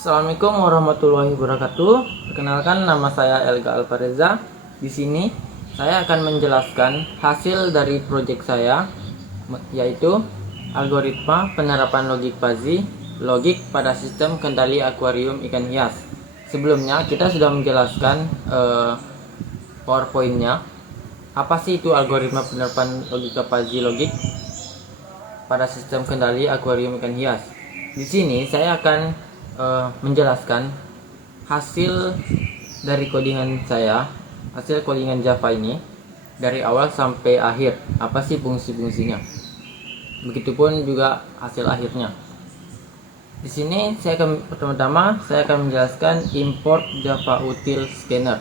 Assalamualaikum warahmatullahi wabarakatuh. Perkenalkan, nama saya Elga Alvareza. Di sini saya akan menjelaskan hasil dari proyek saya, yaitu algoritma penerapan logik fuzzy logik pada sistem kendali akuarium ikan hias. Sebelumnya kita sudah menjelaskan PowerPoint-nya. Apa sih itu algoritma penerapan logika fuzzy logik pada sistem kendali akuarium ikan hias? Di sini saya akan menjelaskan hasil dari codingan saya, hasil codingan Java ini dari awal sampai akhir. Apa sih fungsi-fungsinya? Begitupun juga hasil akhirnya. Di sini pertama-tama saya akan menjelaskan import Java util scanner.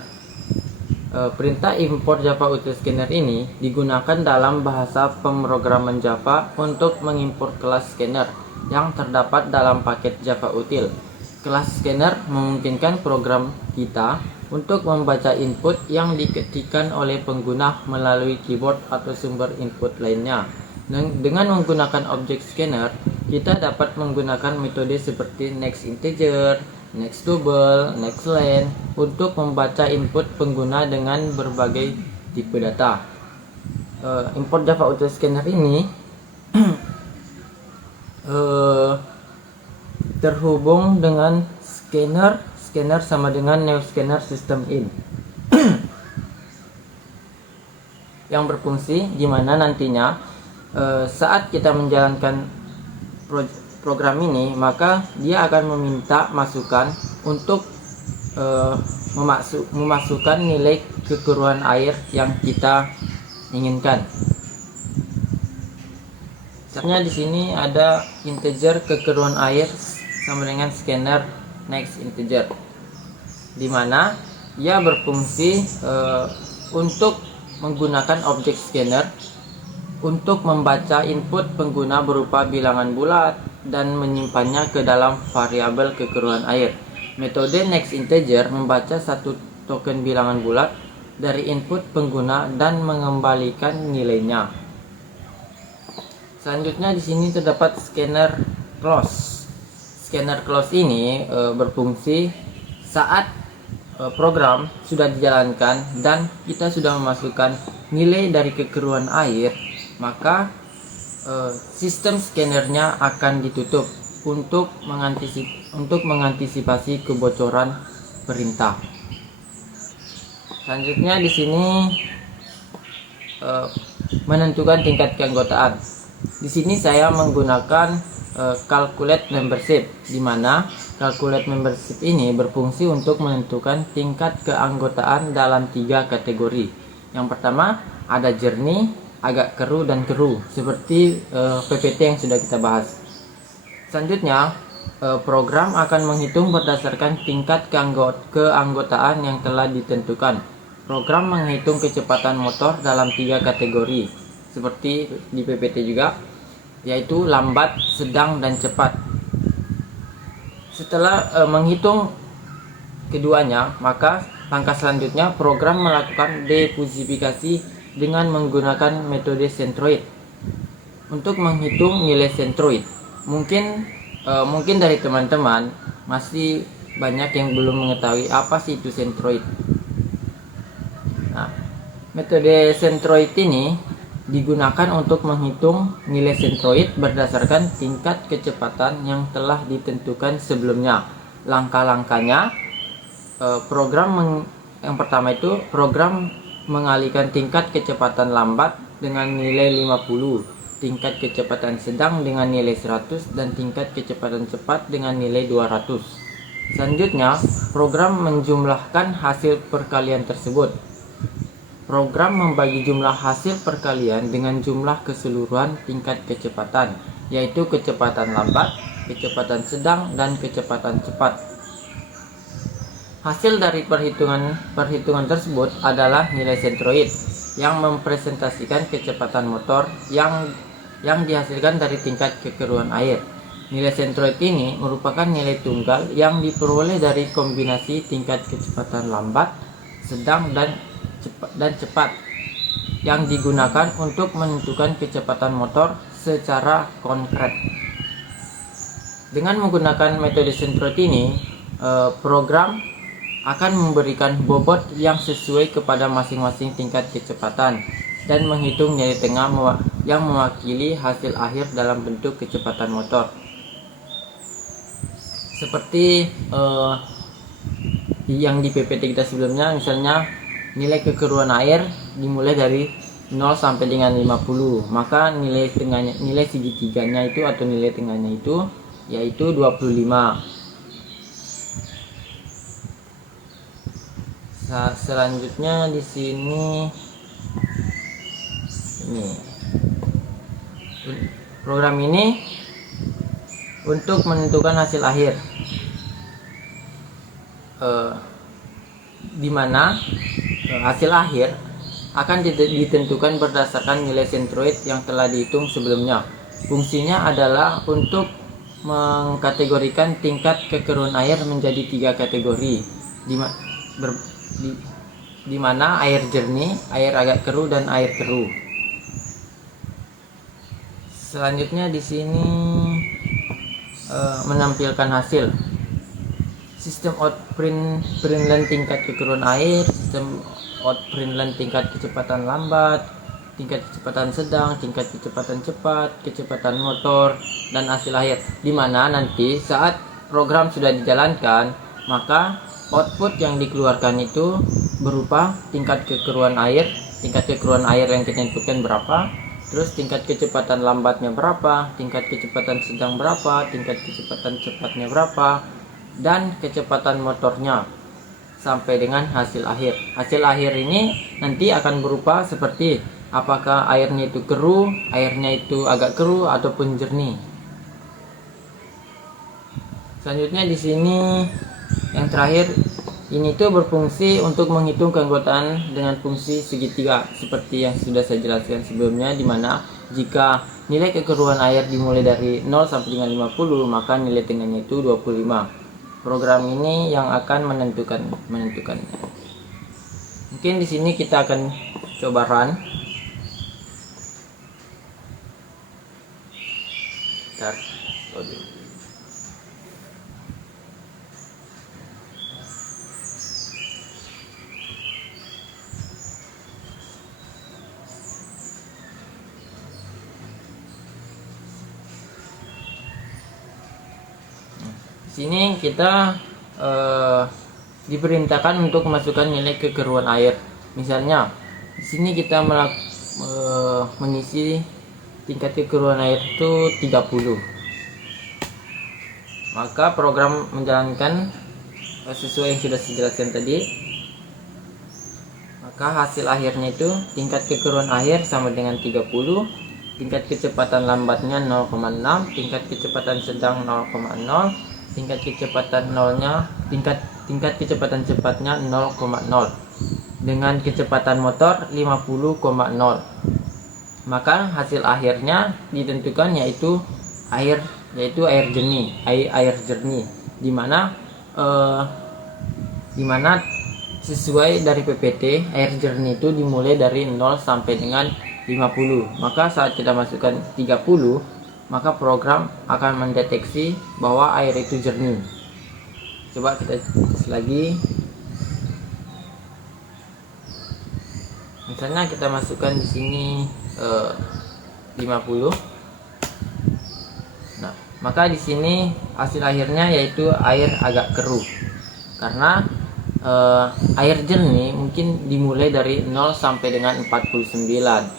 Perintah import Java util scanner ini digunakan dalam bahasa pemrograman Java untuk mengimport kelas scanner yang terdapat dalam paket Java util. Kelas scanner memungkinkan program kita untuk membaca input yang diketikkan oleh pengguna melalui keyboard atau sumber input lainnya. Dengan menggunakan objek scanner, kita dapat menggunakan metode seperti next integer, next double, next len untuk membaca input pengguna dengan berbagai tipe data. Import Java util scanner ini terhubung dengan scanner sama dengan new scanner system in yang berfungsi di mana nantinya saat kita menjalankan program ini, maka dia akan meminta masukan untuk memasukkan nilai kekeruhan air yang kita inginkan. Misalnya di sini ada integer kekeruhan air sama dengan scanner next integer, di mana ia berfungsi untuk menggunakan objek scanner untuk membaca input pengguna berupa bilangan bulat dan menyimpannya ke dalam variabel kekeruhan air. Metode next integer membaca satu token bilangan bulat dari input pengguna dan mengembalikan nilainya. Selanjutnya di sini terdapat scanner close. Scanner close ini berfungsi saat program sudah dijalankan dan kita sudah memasukkan nilai dari kekeruhan air, maka sistem scannernya akan ditutup untuk mengantisipasi kebocoran perintah. Selanjutnya di sini menentukan tingkat keanggotaan. Di sini saya menggunakan calculate membership, di mana calculate membership ini berfungsi untuk menentukan tingkat keanggotaan dalam 3 kategori. Yang pertama ada jernih, agak keruh dan keruh, seperti PPT yang sudah kita bahas. Selanjutnya program akan menghitung berdasarkan tingkat keanggotaan yang telah ditentukan. Program menghitung kecepatan motor dalam 3 kategori, seperti di PPT juga, yaitu lambat, sedang, dan cepat. Setelah menghitung keduanya, maka langkah selanjutnya program melakukan defusifikasi dengan menggunakan metode centroid untuk menghitung nilai centroid. Mungkin dari teman-teman masih banyak yang belum mengetahui apa sih itu centroid. Nah, metode centroid ini digunakan untuk menghitung nilai centroid berdasarkan tingkat kecepatan yang telah ditentukan sebelumnya. Langkah-langkahnya, yang pertama itu program mengalihkan tingkat kecepatan lambat dengan nilai 50, tingkat kecepatan sedang dengan nilai 100, dan tingkat kecepatan cepat dengan nilai 200. Selanjutnya, program menjumlahkan hasil perkalian tersebut. Program membagi jumlah hasil perkalian dengan jumlah keseluruhan tingkat kecepatan, yaitu kecepatan lambat, kecepatan sedang, dan kecepatan cepat. Hasil dari perhitungan tersebut adalah nilai centroid yang mempresentasikan kecepatan motor yang dihasilkan dari tingkat kekeruhan air. Nilai centroid ini merupakan nilai tunggal yang diperoleh dari kombinasi tingkat kecepatan lambat, sedang, dan cepat yang digunakan untuk menentukan kecepatan motor secara konkret. Dengan menggunakan metode centroid ini, program akan memberikan bobot yang sesuai kepada masing-masing tingkat kecepatan dan menghitung nilai tengah yang mewakili hasil akhir dalam bentuk kecepatan motor. Seperti yang di PPT kita sebelumnya, misalnya nilai kekeruan air dimulai dari 0 sampai dengan 50, maka nilai tengahnya, nilai segitiganya itu atau nilai tengahnya itu yaitu 25. Selanjutnya di sini program ini untuk menentukan hasil akhir, di mana hasil akhir akan ditentukan berdasarkan nilai centroid yang telah dihitung sebelumnya. Fungsinya adalah untuk mengkategorikan tingkat kekeruan air menjadi 3 kategori, di mana air jernih, air agak keruh, dan air keruh. Selanjutnya di sini menampilkan hasil sistem outprint tingkat kekeruan air, sistem outprint tingkat kecepatan lambat, tingkat kecepatan sedang, tingkat kecepatan cepat, kecepatan motor, dan hasil akhir. Di mana nanti saat program sudah dijalankan, maka output yang dikeluarkan itu berupa tingkat kekeruan air yang kita inputkan berapa, terus tingkat kecepatan lambatnya berapa, tingkat kecepatan sedang berapa, tingkat kecepatan cepatnya berapa, dan kecepatan motornya, sampai dengan hasil akhir. Hasil akhir ini nanti akan berupa seperti apakah airnya itu keruh, airnya itu agak keruh, ataupun jernih. Selanjutnya di sini yang terakhir, ini tuh berfungsi untuk menghitung keanggotaan dengan fungsi segitiga seperti yang sudah saya jelaskan sebelumnya, di mana jika nilai kekeruan air dimulai dari 0 sampai dengan 50, maka nilai tengahnya itu 25. Program ini yang akan menentukannya. Mungkin di sini kita akan coba run. Di sini kita diperintahkan untuk memasukkan nilai kekeruan air. Misalnya di sini kita mengisi tingkat kekeruan air itu 30. Maka program menjalankan sesuai yang sudah saya jelaskan tadi. Maka hasil akhirnya itu tingkat kekeruan air sama dengan 30, tingkat kecepatan lambatnya 0,6, tingkat kecepatan sedang 0,0, tingkat kecepatan tingkat kecepatan cepatnya 0,0, dengan kecepatan motor 50,0. Maka hasil akhirnya ditentukan yaitu air jernih, dimana sesuai dari PPT, air jernih itu dimulai dari 0 sampai dengan 50. Maka saat kita masukkan 30, maka program akan mendeteksi bahwa air itu jernih. Coba kita tes lagi. Misalnya kita masukkan di sini 50. Nah, maka di sini hasil akhirnya yaitu air agak keruh. Karena air jernih mungkin dimulai dari 0 sampai dengan 49.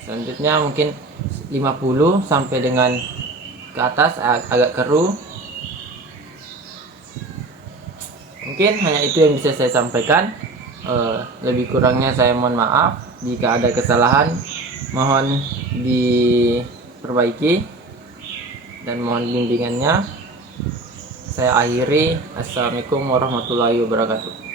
Selanjutnya mungkin 50 sampai dengan ke atas agak keruh. Mungkin hanya itu yang bisa saya sampaikan. Lebih kurangnya saya mohon maaf. Jika ada kesalahan, mohon diperbaiki dan mohon bimbingannya. Saya akhiri. Assalamualaikum warahmatullahi wabarakatuh.